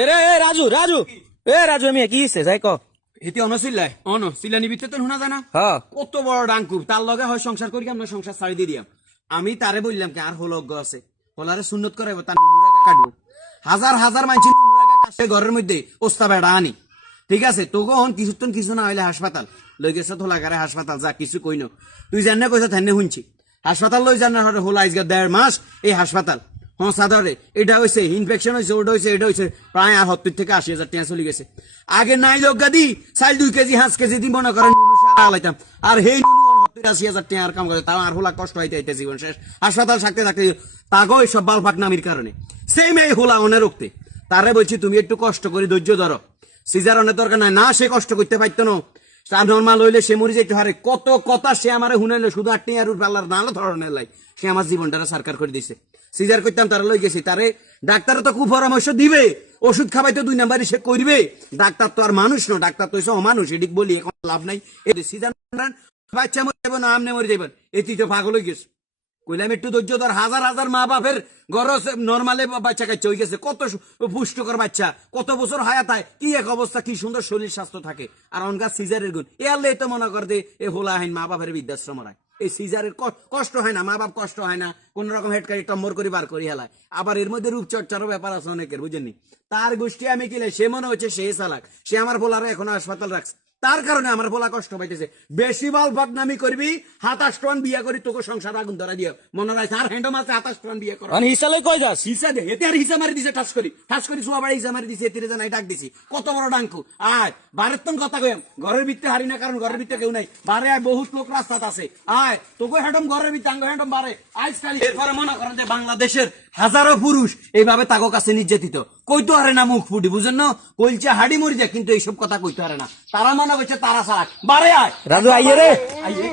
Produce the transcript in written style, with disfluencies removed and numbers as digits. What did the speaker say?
এরে এ রাজু রাজু রাজু আমি কি হইছে যাই ক এতে অনসিল্লাই সিলানি ভিতরে শোনা যায় না হ্যাঁ কত বড় ডাঙ্কু তার লগে হয় সংসার করি আমরা সংসার ছাড়ি দিয়ে দিয়াম আমি তারে বললাম কি আর হলজ্ঞ আছে হলারে সুন্নত করাইব তার নুরাগা কাটবো হাজার হাজার মানুষ নুরাগা কাটছে ঘরের মধ্যে ওস্তা বেড়া আনি ঠিক আছে তোকে হন কিছুক্ষণ কিছু না হইলে হাসপাতাল লই গেছে ধোলাগারে হাসপাতাল যা কিছু কইনো তুই জানে কইছ থানে শুনছি হাসপাতাল লই জানা হলো আজকে 1.5 মাস এই হাসপাতাল হ্যাঁ সাধারে এটা হয়েছে ইনফেকশন হয়েছে ওটা হয়েছে এটা হয়েছে প্রায় আর 70 থেকে 80,000 টাকা চলে গেছে আগে নাই লজ্ঞা দি চাল 2 কেজি 5 কেজি দি মনে করেন আলাইতাম আর হেই 80,000 টাকা আর কাম করে তাও আর হলা কষ্ট হইতে হইতে জীবন শেষ হাসপাতাল থাকতে থাকতে তাগো সব বালফাক নামির কারণে সেম এই হোলা অনে রক্তে তারে বলছি তুমি একটু কষ্ট করে ধৈর্য ধরো সিজার অনেক দরকার নাই না সে কষ্ট করতে পারতো না নর্মাল হইলে সে মরি যাইতে হারে কত কথা সে আমার হুনাইলো শুধু 8 টাকা আর পাল্লার নানা ধরনের লাই সে আমার জীবনটা সারকার করে দিছে সিজার করতাম তারা লই গেছি তারে ডাক্তার তো খুব পরামর্শ দিবে ওষুধ খাবাই তো 2 নাম্বারই সে করবে ডাক্তার তো আর মানুষ না ডাক্তার তো অমানুষ এদিক বলি এখন লাভ নাই এই সিজার বাচ্চা মরে যাবো না আমনে মরে যাবেন এটি তো পাগল হয়ে গেছে কইলাম একটু ধৈর্য ধর হাজার হাজার মা বাপের গরজ নর্মালে বাচ্চা কাচ্চা হয়ে গেছে কত পুষ্টকর বাচ্চা কত বছর হায়াত হয় কি এক অবস্থা কি সুন্দর শরীর স্বাস্থ্য থাকে আর অনগা সিজারের গুণ এ আল্লাহ তো মনে করে এ হোলা হাইন মা বাপের বৃদ্ধাশ্রম হয় এই সিজারের কষ্ট হয় না মা বাপ কষ্ট হয় না কোন রকম হেডকারি টম্বর করে বার করি হেলায় আবার এর মধ্যে রূপচর্চারও ব্যাপার আছে অনেকের বুঝেননি তার গোষ্ঠী আমি কিলে সে মনে হচ্ছে সে চালাক সে আমার বলারও এখনো হাসপাতাল রাখছে তার কারণে আমার বলা কষ্ট পাইতেছে বেশি বাল বদনামি করবি 27 টন বিয়া করি তোকে সংসার আগুন ধরা দিয়ে মনে রাখ আর হ্যান্ডম আছে 27 টন বিয়া করা হিসালে কই যাস হিসা দে এতে আর হিসা মারি দিছে ঠাস করি সোয়া বাড়ি হিসা মারি দিছে এতিরে জানাই ডাক দিছি কত বড় ডাঙ্কু আয় বারের তন কথা কইম ঘরের ভিতরে হারি না কারণ ঘরের ভিতরে কেউ নাই বারে আয় বহুত লোক রাস্তাত আছে আয় তোকে হ্যান্ডম ঘরের ভিতরে আঙ্গ হ্যান্ডম বারে আজকাল এরপরে মনে করেন যে বাংলাদেশের হাজারো পুরুষ এইভাবে তাগো কাছে নির্যাতিত কইতো হারে না মুখ ফুটি বুঝেন না কইলছে হাড়ি মরি যায় কিন্তু এইসব কথা কইতো হারে না তারা মনে করছে তারা সারা বারে আয় রাজু আইয়ে রে আইয়ে